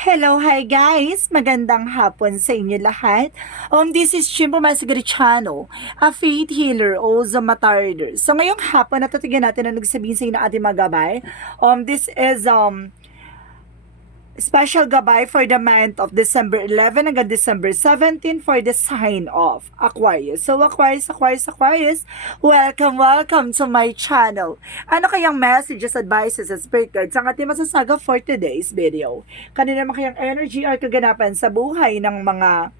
Hello, hi guys! Magandang hapon sa inyo lahat. This is Chimpo Masigarichano, a faith healer o Zamatarder. So ngayong hapon, natatigan natin na nagsabihin sa inyo na ating mga gabay. This is special gabay for the month of December 11 hanggang December 17 for the sign of Aquarius. So Aquarius, welcome to my channel. Ano kayang messages, advices, at spirit guides ang ating masasaga for today's video? Kanina naman kayang energy or kaganapan sa buhay ng mga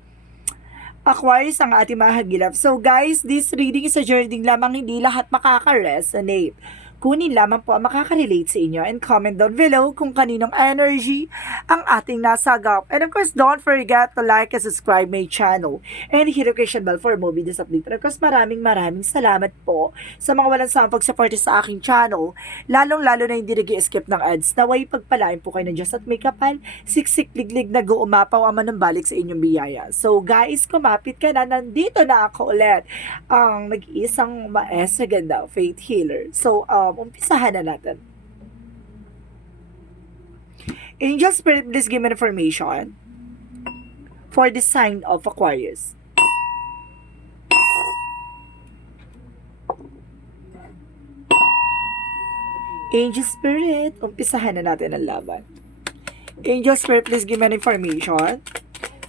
Aquarius ang ating mahagilap. So guys, this reading is a journey lamang, hindi lahat makaka-resonate. Kunin lamang po ang makaka-relate sa inyo and comment down below kung kaninong energy ang ating nasagap. And of course, don't forget to like and subscribe my channel and hit the notification bell for more videos update. And of course, maraming salamat po sa mga walang sawang pag-support sa aking channel, lalong-lalo na hindi nag-i-skip ng ads. Naway pagpalain po kayo ng Diyos at may kapal, siksik liglig na guumapaw ang manumbalik sa inyong biyaya. So guys, kumapit ka na, nandito na ako ulit, ang nag-iisang maestra ganda, faith healer. So, umpisahan na natin. Angel Spirit, please give me information for the sign of Aquarius. Angel Spirit, umpisahan na natin ang laban. Angel Spirit, please give me an information.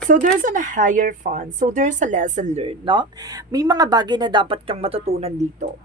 So, there's a higher fun. So, there's a lesson learned, no? May mga bagay na dapat kang matutunan dito.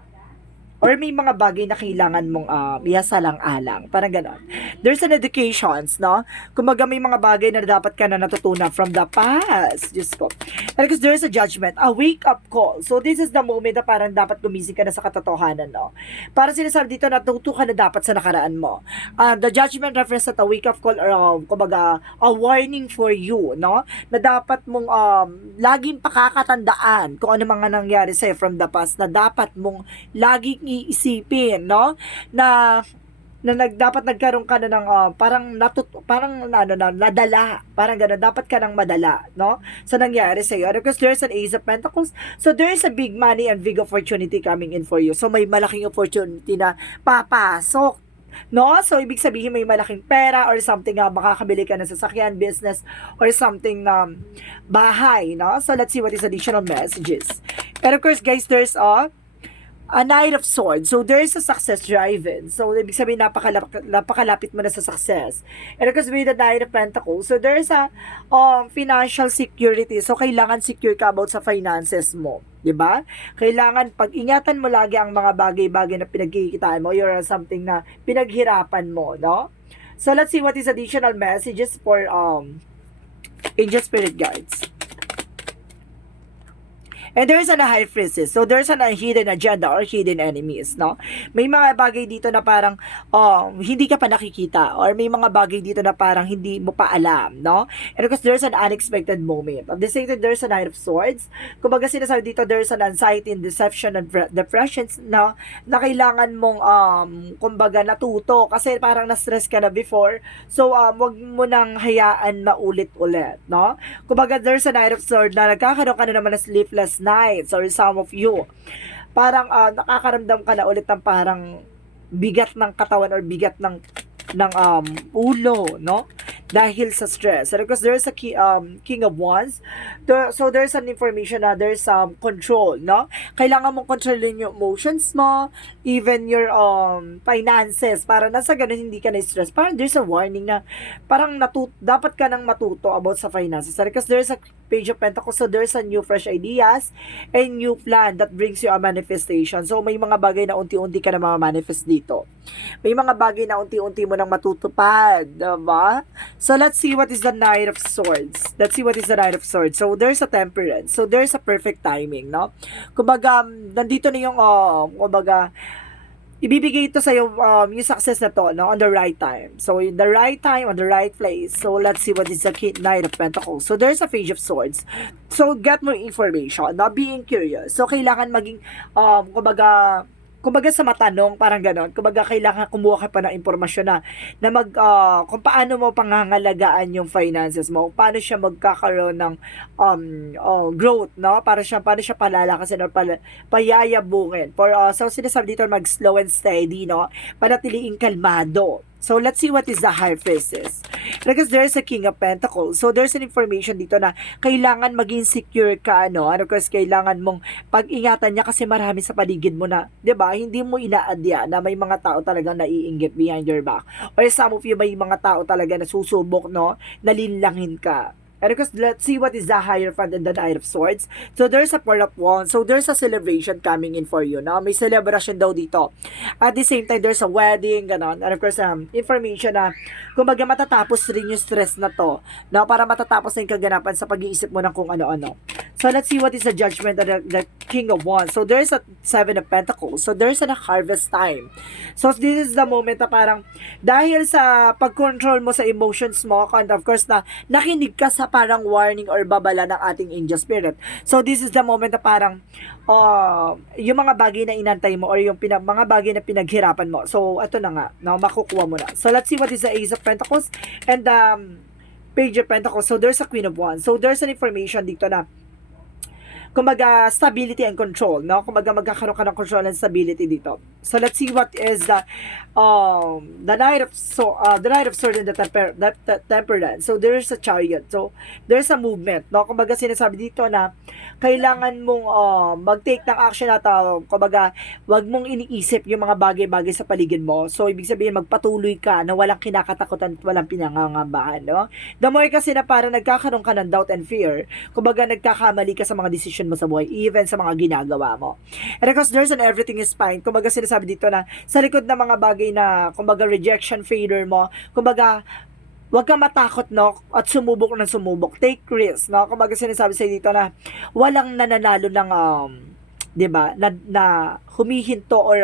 Or may mga bagay na kailangan mong iasalang-alang. Parang ganon. There's an educations, no? Kumaga may mga bagay na dapat ka na natutunan from the past. Diyos ko. And because there's a judgment, a wake-up call. So this is the moment na parang dapat gumising ka na sa katotohanan, no? Para sinasabi dito, natuto ka na dapat sa nakaraan mo. The judgment reference at a wake-up call or kumaga, a warning for you, no? Na dapat mong laging pakakatandaan kung ano mga nangyari sa'yo from the past, na dapat mong laging iisipin, no? Na dapat nagkaroon ka na ng nadala, parang gano'n, dapat ka nang madala, no? Sa nangyari sa iyo. Because there's an Ace of Pentacles, so there's a big money and big opportunity coming in for you. So may malaking opportunity na papasok, no? So ibig sabihin may malaking pera or something na makakabili ka ng sasakyan, business, or something na bahay, no? So let's see what is additional messages. And of course guys, there's a Knight of Swords. So, there is a success driven. So, ibig sabihin, napakalapit mo na sa success. And because with the Knight of Pentacles, so there is a financial security. So, kailangan secure ka about sa finances mo. Diba? Kailangan pag-ingatan mo lagi ang mga bagay-bagay na pinagkikitaan mo or something na pinaghirapan mo, no? So, let's see what is additional messages for Angel Spirit Guides. And there's an high priestess. So there's an hidden agenda or hidden enemies, no? May mga bagay dito na parang hindi ka pa nakikita, or may mga bagay dito na parang hindi mo pa alam, no? And because there's an unexpected moment. At the same time, there's a Knight of Swords. Kumbaga sinasabi dito, there's an anxiety and deception and depressions, no? Na kailangan mong kumbaga natuto kasi parang na-stress ka na before. So wag mo nang hayaan na ulit-ulit, no? Kumbaga there's a Knight of Swords na nagkakaroon ka na naman ng sleepless nights, or some of you parang nakakaramdam ka na ulit ng parang bigat ng katawan or bigat ng ulo, no? Dahil sa stress. And because there's a King of Wands, so there's an information na there's control, no? Kailangan mong kontrolin yung emotions mo, even your finances, para nasa ganun hindi ka na-stress. Parang there's a warning na parang dapat ka nang matuto about sa finances. And because there's a Page of Pentacles, so there's a new fresh ideas and new plan that brings you a manifestation. So may mga bagay na unti-unti ka na ma-manifest dito. May mga bagay na unti-unti mo nang matutupad, diba? So let's see what is the Knight of Swords. Let's see what is the Knight of Swords. So there's a temperance. So there's a perfect timing, no? Kumbaga, nandito na yung kumbaga, ibibigay ito sa iyo yung success na to, no, on the right time. So in the right time, on the right place. So let's see what is the Knight of Pentacles. So there's a Page of Swords. So get more information, not being curious. So kailangan maging kumbaga sa matanong, parang ganon. Kumbaga kailangan kumuha ka pa ng impormasyon na kung paano mo pangangalagaan yung finances mo, paano siya magkakaroon ng growth, no? Paano siya palalakasin or payayabungin. So sinasabi dito mag slow and steady, no? Panatiliing kalmado. So, let's see what is the High Priestess. Because there's a King of Pentacles. So, there's an information dito na kailangan maging secure ka, ano? Ano, kasi kailangan mong pag-ingatan niya kasi marami sa paligid mo na, 'di ba? Hindi mo inaadya na may mga tao talagang naiinggit behind your back. Or some of you, may mga tao talaga na susubok, no? Nalinlangin ka. And because let's see what is the Hierophant and the Knight of Swords. So there's a Four of Wands. So there's a celebration coming in for you. No? May celebration daw dito. At the same time, there's a wedding, ganon. And of course, information na kumbaga matatapos rin yung stress na to. No? Para matatapos na yung kaganapan sa pag-iisip mo ng kung ano-ano. So let's see what is the Judgment and the King of Wands. So there's a Seven of Pentacles. So there's a harvest time. So this is the moment na parang dahil sa pag-control mo sa emotions mo, and of course na nakinig ka sa parang warning or babala ng ating angel spirit. So this is the moment na parang yung mga bagay na inantay mo or yung mga bagay na pinaghirapan mo. So ito na nga, no, makukuha mo na. So let's see what is the Ace of Pentacles and Page of Pentacles. So there's a Queen of Wands. So there's an information dito na kumbaga stability and control, no? Kumbaga magkakaroon ka ng control and stability dito. So let's see what is the Knight of Sword and the Temperance. So there's a Chariot. So there's a movement, no? Kumbaga sinasabi dito na kailangan mong mag-take ng action at kumbaga wag mong iniisip yung mga bagay-bagay sa paligid mo. So ibig sabihin magpatuloy ka na walang kinakatakutan at walang pinangangambahan, no? The more kasi na parang nagkakaroon ka ng doubt and fear, kumbaga nagkakamali ka sa mga decision mo sa buhay, even sa mga ginagawa mo. And because there's an everything is fine, kumbaga sinasabi dito na sa likod ng mga bagay na kumbaga rejection, failure mo, kumbaga huwag kang matakot, no, at sumubok ng sumubok. Take risk, no? Kumbaga sinasabi sa dito na walang nananalo ng 'di ba? Na humihinto or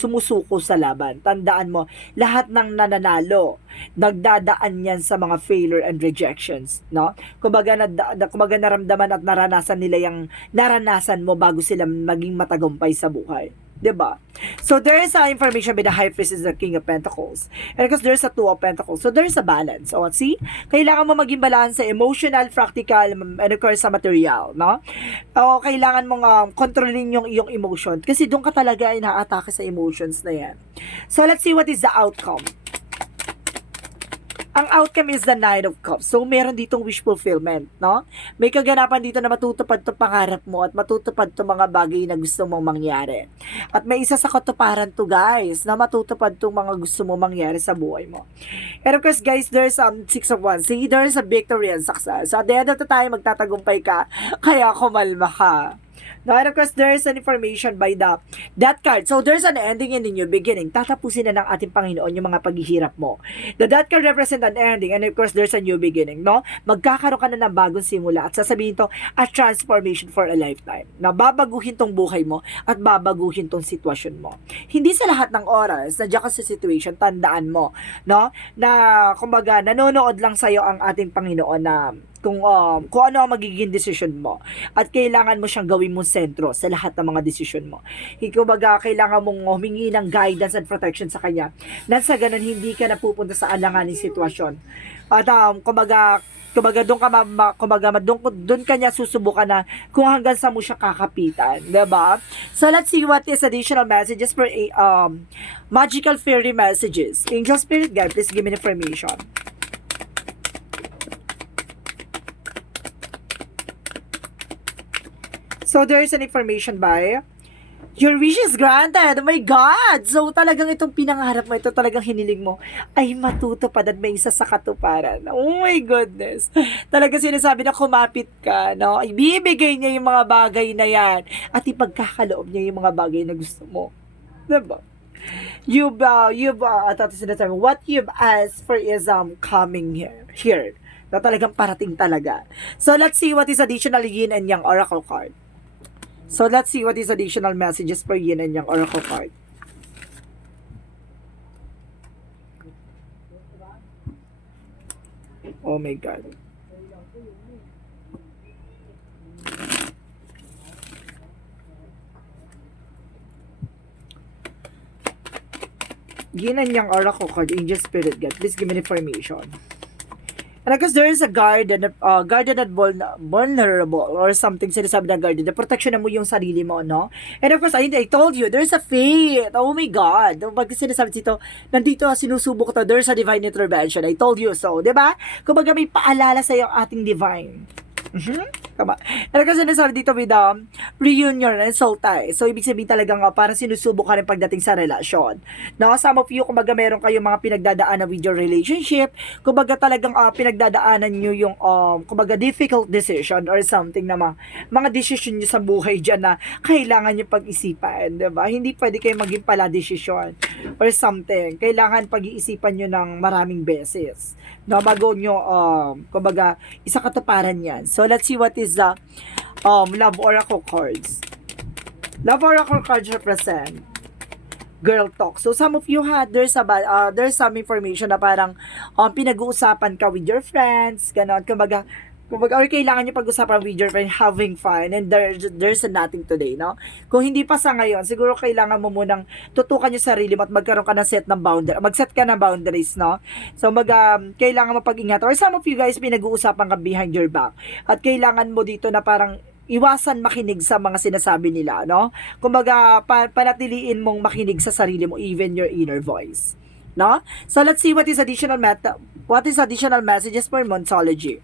sumusuko sa laban. Tandaan mo, lahat ng nananalo nagdadaan yan sa mga failure and rejections, no? Kumbaga kumbaga naramdaman at naranasan nila yung naranasan mo bago sila maging matagumpay sa buhay. 'Di ba? So there is information by the High Priestess, the King of Pentacles. And because there's a Two of Pentacles. So there's a balance. So see? Kailangan mo maging balance sa emotional, practical, and of course sa material, no? O kailangan mong kontrolin yung iyong emotion kasi doon ka talaga inaatake sa emotions na yan. So let's see what is the outcome. Ang outcome is the Nine of Cups. So, meron ditong wish fulfillment, no? May kaganapan dito na matutupad to pangarap mo at matutupad to mga bagay na gusto mong mangyari. At may isa sa katuparan to, guys, na matutupad to mga gusto mong mangyari sa buhay mo. And of course, guys, there's Six of Wands. See, there's a victory and success. So, at the end of the time, magtatagumpay ka, kaya kumalma ka. No, and of course, there's an information by that card. So, there's an ending and a new beginning. Tatapusin na ng ating Panginoon yung mga paghihirap mo. That card represent an ending and of course, there's a new beginning, no? Magkakaroon ka na ng bagong simula at sasabihin to, a transformation for a lifetime. Na babaguhin tong buhay mo at babaguhin tong sitwasyon mo. Hindi sa lahat ng oras, nandiyan ka sa situation, tandaan mo, no? Na, kumbaga, nanonood lang sa'yo ang ating Panginoon na kung ano ang magiging decision mo at kailangan mo siyang gawin mong sentro sa lahat ng mga decision mo. Kumbaga, kailangan mong humingi ng guidance and protection sa kanya nang sa ganun hindi ka napupunta sa alanganing sitwasyon. At kumbaga doon kanya susubukan na kung hanggang sa mo siya kakapitan, 'di ba? So let's see what is additional messages for magical fairy messages. Angel Spirit Guide, please give me information. So, there is an information by your wish is granted. Oh my God! So, talagang itong pinangarap mo, ito talagang hiniling mo, ay matutupad at may isa sa katuparan. Oh my goodness! Talagang sinasabi na kumapit ka, no? Ibibigay niya yung mga bagay na yan at ipagkakaloob niya yung mga bagay na gusto mo. Diba? What you've asked for is coming here. Na talagang parating talaga. So, let's see what is additional Yin and Yang Oracle card. So, let's see what is additional messages for Yin and Yang Oracle card. Oh my God. Yin and Yang Oracle card, Angel Spirit Guide. Please give me information. And because there is a garden that vulnerable or something sinasabi na garden, na protection mo yung sarili mo, no? And of course, I told you, there's a faith. Oh my God. Pag sinasabi dito, nandito, sinusubok to, there's a divine intervention. I told you so, di ba? Kumbaga may paalala sa yung ating divine. Tama. Ano kasi sinasabi dito with reunion and soul tie. So, ibig sabihin talagang parang sinusubok ka rin pagdating sa relasyon. No? Some of you, kumbaga meron kayong mga pinagdadaanan with your relationship. Kumbaga talagang pinagdadaanan nyo yung kumbaga difficult decision or something na mga decision nyo sa buhay dyan na kailangan nyo pag-isipan. Diba? Hindi pwede kayo maging pala decision or something. Kailangan pag-iisipan nyo ng maraming beses. No, bago nyo, kumbaga, isa katuparan yan. So, let's see what is the Love Oracle cards. Love Oracle cards represent girl talk. So, some of you there's some information na parang pinag-uusapan ka with your friends, ganon. Kumbaga, or kailangan nyo pag-usapan with your friend, having fun, and there's nothing today, no? Kung hindi pa sa ngayon, siguro kailangan mo munang tutukan yung sarili mo at magkaroon ka ng mag-set ka ng boundaries, no? So, kailangan mo pag-ingat. Or some of you guys, pinag-uusapan ka behind your back. At kailangan mo dito na parang iwasan makinig sa mga sinasabi nila, no? Kumbaga, panatiliin mong makinig sa sarili mo, even your inner voice, no? So, let's see what is additional messages for Monsology.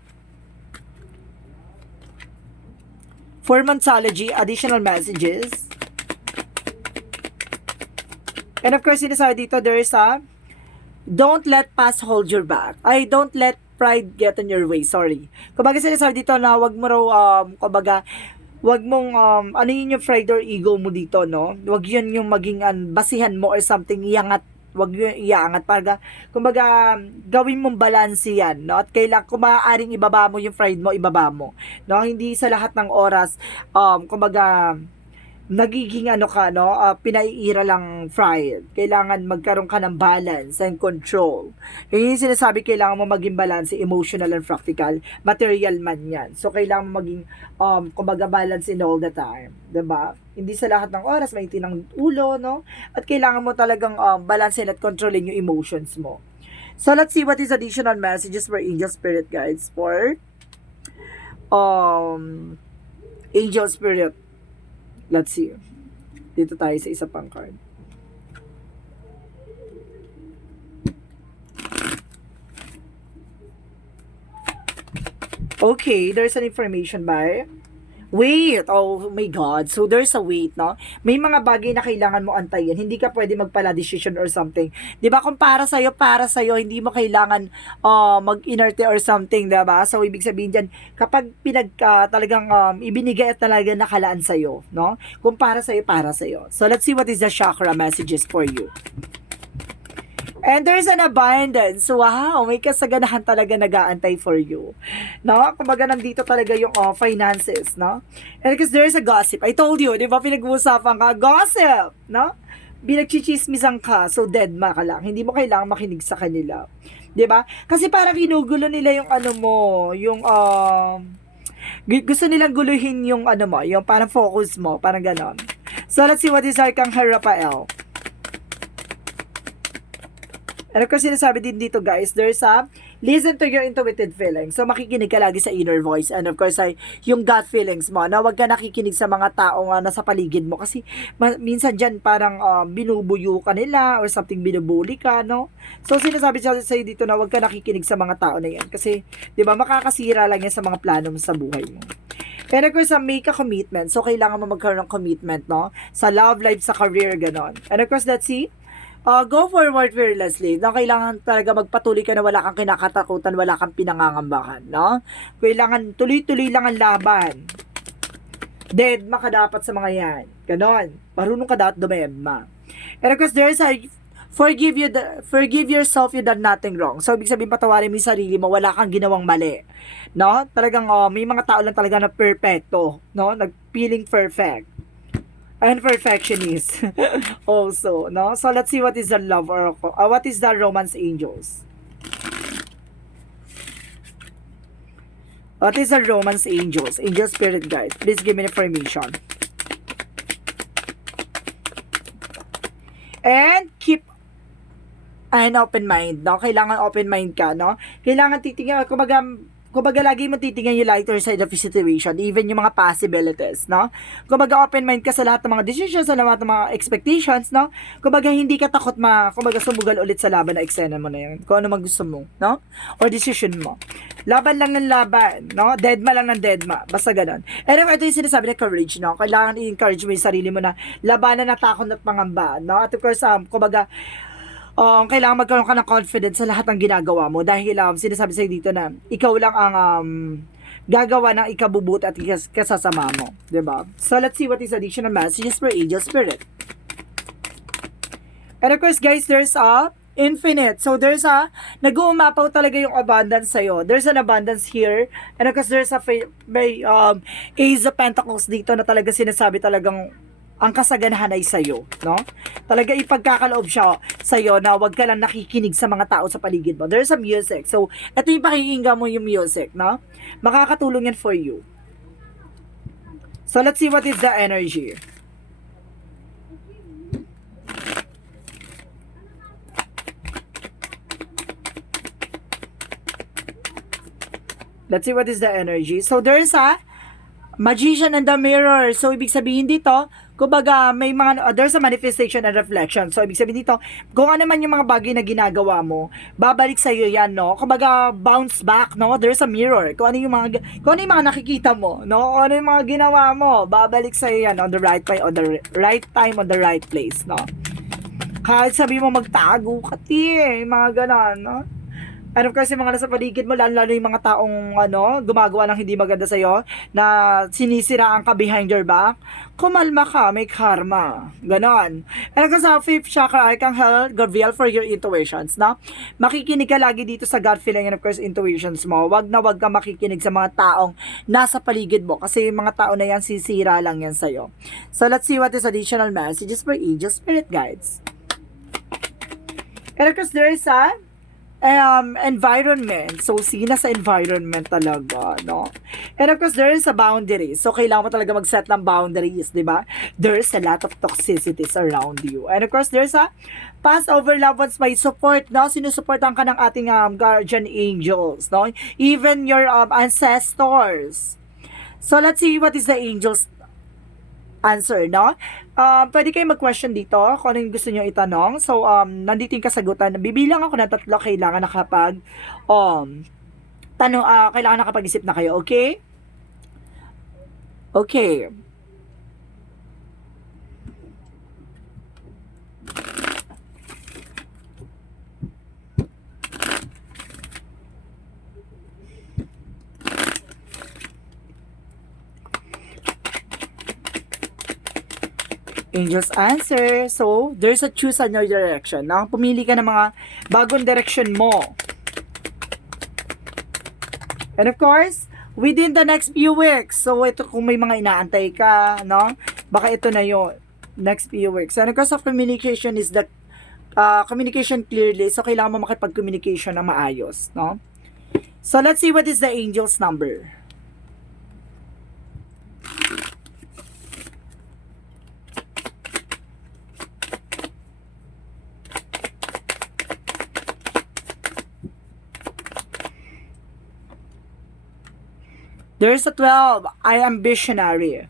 For Monsology, additional messages. And of course, sinasabi dito, there is don't let past hold your back. Don't let pride get in your way. Sorry. Kumbaga sinasabi dito na wag mo raw, wag mong, ano yun yung pride or ego mo dito, no? Wag yun yung maging basihan mo or something, wag yun iangat. Kumbaga, gawin mong balance yan, no? At kung maaaring ibaba mo yung pride mo, ibaba mo. No? Hindi sa lahat ng oras, kumbaga, nagiging pinaiira lang pride. Kailangan magkaroon ka ng balance and control. Yung sinasabi, kailangan mo maging balance, emotional and practical. Material man yan. So, kailangan mo maging, kumbaga, balance in all the time. Diba? Hindi sa lahat ng oras, may tinang ulo, no? At kailangan mo talagang balancein at controlling yung emotions mo. So, let's see what is additional messages for angel spirit guides for angel spirit. Let's see. Dito tayo sa isa pang card. Okay, there's an information by wait, oh my God. So, there's a wait, no? May mga bagay na kailangan mo antayin. Hindi ka pwede magpala decision or something. Di ba? Kung para sa'yo, hindi mo kailangan mag-inerte or something, di ba? So, ibig sabihin dyan, kapag talagang ibinigay at talaga nakalaan sa'yo, no? Kung para sa'yo, para sa'yo. So, let's see what is the chakra messages for you. And there's an abundance. Wow, may kasaganahan talaga nag-aantay for you. No? Kumbaga nandito talaga yung finances, no? And because there's a gossip. I told you, di ba pinag-uusapan ka, gossip, no? Binagchichismisan ka, so dead ma ka lang. Hindi mo kailangang makinig sa kanila. Di ba? Kasi parang ginugulo nila yung yung gusto nilang guluhin yung yung parang focus mo, parang ganon. So let's see what is Arcangel Raphael. Ano kasi sinasabi din dito guys, there's listen to your intuitive feelings. So makikinig ka lagi sa inner voice. And of course, yung gut feelings mo, na wag ka nakikinig sa mga tao nasa paligid mo. Kasi minsan dyan parang binubuyo ka nila or something, binubuli ka, no? So sinasabi sa'yo dito na wag ka nakikinig sa mga tao na yan. Kasi, di ba, makakasira lang yan sa mga plano mo sa buhay mo. And of course, make a commitment. So kailangan mo magkaroon ng commitment, no? Sa love life, sa career, ganon. And of course, let's see. Go forward fearlessly. Na kailangan talaga magpatuloy ka na wala kang kinakatakutan, wala kang pinangangambahan, no? Kailangan tuloy-tuloy lang ang laban. Dead ka dapat sa mga yan. Ganon. Marunong ka dapat dumemma. And of course, there's forgive yourself, you done nothing wrong. So, ibig sabihin, patawarin mo yung sarili mo, wala kang ginawang mali. No? Talagang, may mga tao lang talaga na perfecto. No? Nag-feeling perfect. And perfectionist also, no? So let's see what is the love or what is the romance angels. What is the romance angels? Angel spirit guide. Please give me information. And keep and open mind, no? Kailangan open mind ka, no? Kailangan titingnan, kumbaga lagi mo titingnan yung lighter side of the situation, even yung mga possibilities, no? Kumbaga open mind ka sa lahat ng mga decisions, sa lahat ng mga expectations, no? Kumbaga hindi ka takot kumbaga sumugal ulit sa laban na eksena mo na yun, kung ano man gusto mo, no? Or decision mo. Laban lang ng laban, no? Deadma lang ng deadma, basta ganun. Anyway, ito yung sinasabi na courage, no? Kailangan i-encourage mo yung sarili mo na labanan na takot at pangamba, no? At of course, kumbaga, kailangan magkaroon ka ng confidence sa lahat ng ginagawa mo dahil sinasabi sa'yo dito na ikaw lang ang gagawa ng ikabubuti at kasasama mo. Diba? So, let's see what is additional messages for Angel Spirit. And of course, guys, there's infinite. So, there's nag-uumapaw talaga yung abundance sa'yo. There's an abundance here. And of course, there's may Ace of Pentacles dito na talaga sinasabi talagang ang kasaganahan ay sa'yo, no? Talaga ipagkakaloob siya sa'yo na wag ka lang nakikinig sa mga tao sa paligid mo. There's some music. So, ito yung pakikinggan mo yung music, no? Makakatulong yan for you. So, let's see what is the energy. Let's see what is the energy. So, there's Magician and the Mirror. So, ibig sabihin dito, kumbaga, may there's a manifestation and reflection. So, ibig sabihin dito, kung ano man yung mga bagay na ginagawa mo, babalik sa iyo yan, no? Kumbaga, bounce back, no? There's a mirror. Kung ano yung mga nakikita mo, no? Kung ano yung mga ginawa mo, babalik sa iyo yan on the right time, on the right time, on the right place, no? Kahit sabi mo magtago ka, mga ganon, no? And of course, yung mga nasa paligid mo, lalo yung mga taong gumagawa ng hindi maganda sa'yo, na sinisiraan ka behind your back, kumalma ka, may karma. Ganon. And of course, sa 5th chakra, Archangel Gabriel for your intuitions, no? Makikinig ka lagi dito sa gut feeling and of course, intuitions mo. Wag ka makikinig sa mga taong nasa paligid mo, kasi yung mga tao na yan, sisira lang yan sa'yo. So, let's see what is additional messages for Angel Spirit Guides. And of course, there is environment. So, sige na sa environment talaga, no? And of course, there is a boundary. So, kailangan mo talaga mag-set ng boundaries, di ba? There's a lot of toxicities around you. And of course, there's past over loved ones may support, no? Sinusuportan ka ng ating guardian angels, no? Even your ancestors. So, let's see what is the angels answer, no? Pwede kayo mag-question dito kung ano yung gusto nyo itanong. So, nandito yung kasagutan. Bibilang ako ng 3, kailangan kailangan nakapag-isip na kayo, okay? Okay. Angels answer. So, there's a choose on your direction. No? Pumili ka ng mga bagong direction mo. And of course, within the next few weeks. So, ito kung may mga inaantay ka, no? Baka ito na yun. Next few weeks. And of course, of communication is the communication clearly. So, kailangan mo makipag-communication na maayos, no? So, let's see what is the angel's number. There's a 12. I am visionary.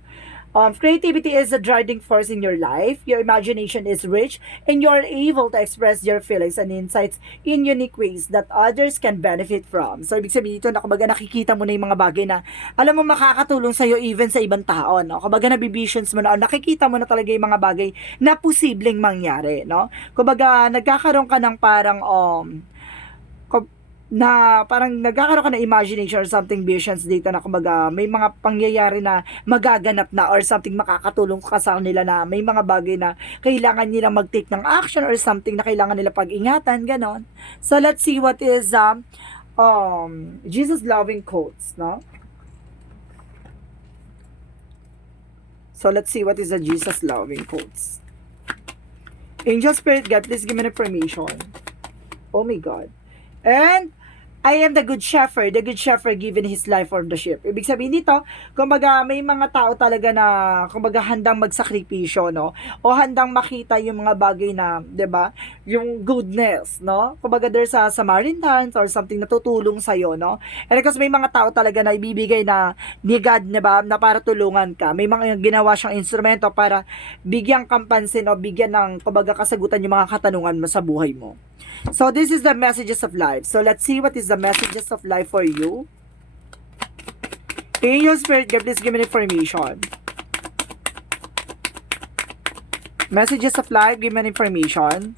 Creativity is a driving force in your life. Your imagination is rich and you are able to express your feelings and insights in unique ways that others can benefit from. So, ibig sabihin dito na kumbaga nakikita mo na yung mga bagay na alam mo makakatulong sa'yo even sa ibang tao. No? Kumbaga nabivisions mo na, nakikita mo na talaga yung mga bagay na posibleng mangyari. No? Kumbaga nagkakaroon ka ng parang nagkakaroon ka ng imagination or something visions dito na kumbaga may mga pangyayari na magaganap na or something makakatulong ka sa kanila na may mga bagay na kailangan nila mag-take ng action or something na kailangan nila pag-ingatan, ganon. So, let's see what is Jesus loving quotes, no? So, let's see what is the Jesus loving quotes. Angel Spirit God, please give me information. Oh my God. And I am the good shepherd giving his life for the sheep. Ibig sabihin dito, kumbaga may mga tao talaga na kumbaga handang magsakripisyo, no? O handang makita yung mga bagay na, 'di ba? Yung goodness, no? Kumbaga there's a Samaritans or something na tutulong sa iyo, no? And because may mga tao talaga na ibibigay na ni God, 'di ba? Na para tulungan ka. May mga ginawa siyang instrumento para bigyan kang pansin o bigyan ng kumbaga kasagutan yung mga katanungan mo sa buhay mo. So this is the messages of life. So let's see what is the messages of life for you. Angel Spirit, God, please give me information. Messages of life, give me information.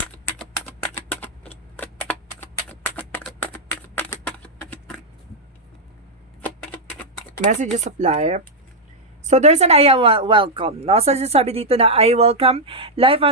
Messages of life. So there's an I welcome. No? So sabi dito na I welcome life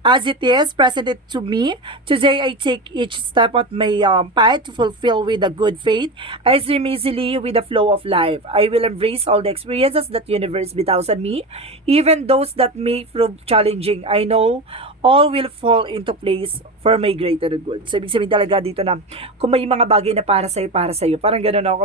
as it is, present it to me. Today, I take each step of my path to fulfill with a good faith. I swim easily with the flow of life. I will embrace all the experiences that universe bestows on me, even those that may prove challenging. I know all will fall into place for my greater good. So, ibig sabihin talaga dito na kung may mga bagay na para sa'yo. Parang gano'n ako.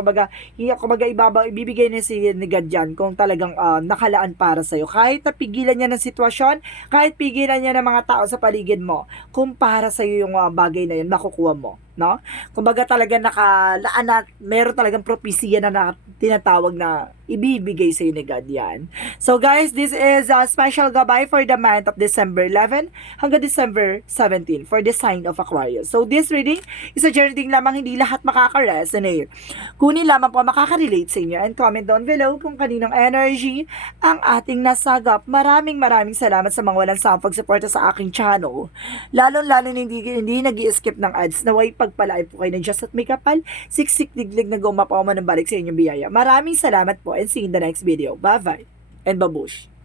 Kumbaga ibibigay niya si ni God yan kung talagang nakalaan para sa'yo. Kahit napigilan niya ng sitwasyon, kahit pigilan niya ng mga tao sa paligid mo, kung para sa'yo yung bagay na yun, makukuha mo. No? Kumbaga talaga nakalaan na, meron talagang propesya na tinatawag na ibibigay sa ni God yan. So guys, this is a special gabay for the month of December 11 hanggang December 17 for the sign of Aquarius. So this reading is a reading lamang, hindi lahat makaka-resonate. Kunin lamang po makaka-relate sa inyo and comment down below kung kaninong energy ang ating nasagap. Maraming salamat sa mga walang sawang pagsuporta sa aking channel. Lalo hindi nag-i-skip ng ads. Naway pagpalain po kayo ng Diyos at may kapal, siksik diglig na gumapaw man ng balik sa inyong biyaya. Maraming salamat po and see you in the next video. Bye-bye and babush!